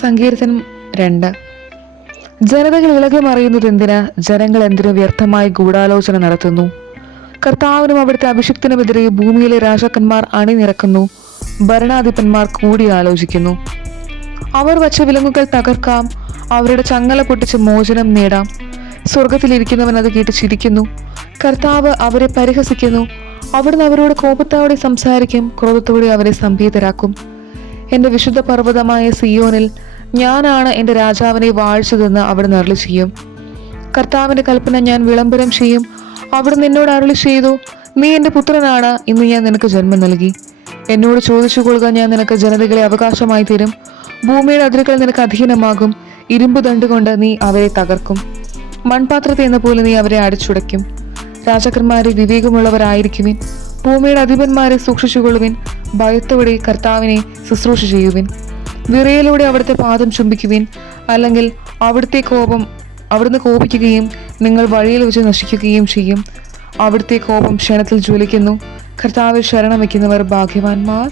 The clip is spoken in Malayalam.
സങ്കീർത്തനം 2. ജനതകൾ ഇളകമറിയുന്നത് എന്തിന്? ജനങ്ങൾ എന്തിനു വ്യർത്ഥമായി ഗൂഢാലോചന നടത്തുന്നു? കർത്താവിനും അവിടുത്തെ അഭിഷിക്തനുമെതിരെ ഭൂമിയിലെ രാജാക്കന്മാർ അണിനിരക്കുന്നു, ഭരണാധിപന്മാർ കൂടി ആലോചിക്കുന്നു. അവർ വച്ച വിലങ്ങുകൾ തകർക്കാം, അവരുടെ ചങ്ങല പൊട്ടിച്ച് മോചനം നേടാം. സ്വർഗത്തിലിരിക്കുന്നവൻ അത് കേട്ട് ചിരിക്കുന്നു. കർത്താവ് അവരെ പരിഹസിക്കുന്നു. അവിടുന്ന് അവരോട് കോപത്തോടെ സംസാരിക്കും, ക്രോധത്തോടെ അവരെ സംഭീതരാക്കും. എൻ്റെ വിശുദ്ധ പർവ്വതമായ സിയോനിൽ ഞാനാണ് എൻ്റെ രാജാവിനെ വാഴ്ചതെന്ന് അവിടുന്ന് അരുളി ചെയ്യും. കർത്താവിൻ്റെ കൽപ്പന ഞാൻ വിളംബരം ചെയ്യും. അവിടുന്ന് എന്നോട് അരുളി ചെയ്തു, നീ എൻ്റെ പുത്രനാണ്, ഇന്ന് ഞാൻ നിനക്ക് ജന്മം നൽകി. എന്നോട് ചോദിച്ചു കൊള്ളുക, ഞാൻ നിനക്ക് ജനതകളെ അവകാശമായി തരും. ഭൂമിയുടെ അതിരുകൾ നിനക്ക് അധീനമാകും. ഇരുമ്പ് ദണ്ടുകൊണ്ട് നീ അവരെ തകർക്കും, മൺപാത്രത്തെ എന്ന പോലെ നീ അവരെ അടിച്ചുടയ്ക്കും. രാജാക്കന്മാരെ വിവേകമുള്ളവരായിരിക്കുവിൻ, ഭൂമിയുടെ അധിപന്മാരെ സൂക്ഷിച്ചുകൊള്ളുവിൻ. ഭയത്തോടെ കർത്താവിനെ ശുശ്രൂഷ ചെയ്യുവിൻ. വിറയലോടെ അവിടുത്തെ പാദം ചുംബിക്കുവിൻ, അല്ലെങ്കിൽ അവിടുന്ന് കോപിക്കുകയും നിങ്ങൾ വഴിയിൽ വെച്ച് നശിക്കുകയും ചെയ്യും. അവിടുത്തെ കോപം ക്ഷണത്തിൽ ജ്വലിക്കുന്നു. കർത്താവിൽ ശരണം വയ്ക്കുന്നവർ ഭാഗ്യവാന്മാർ.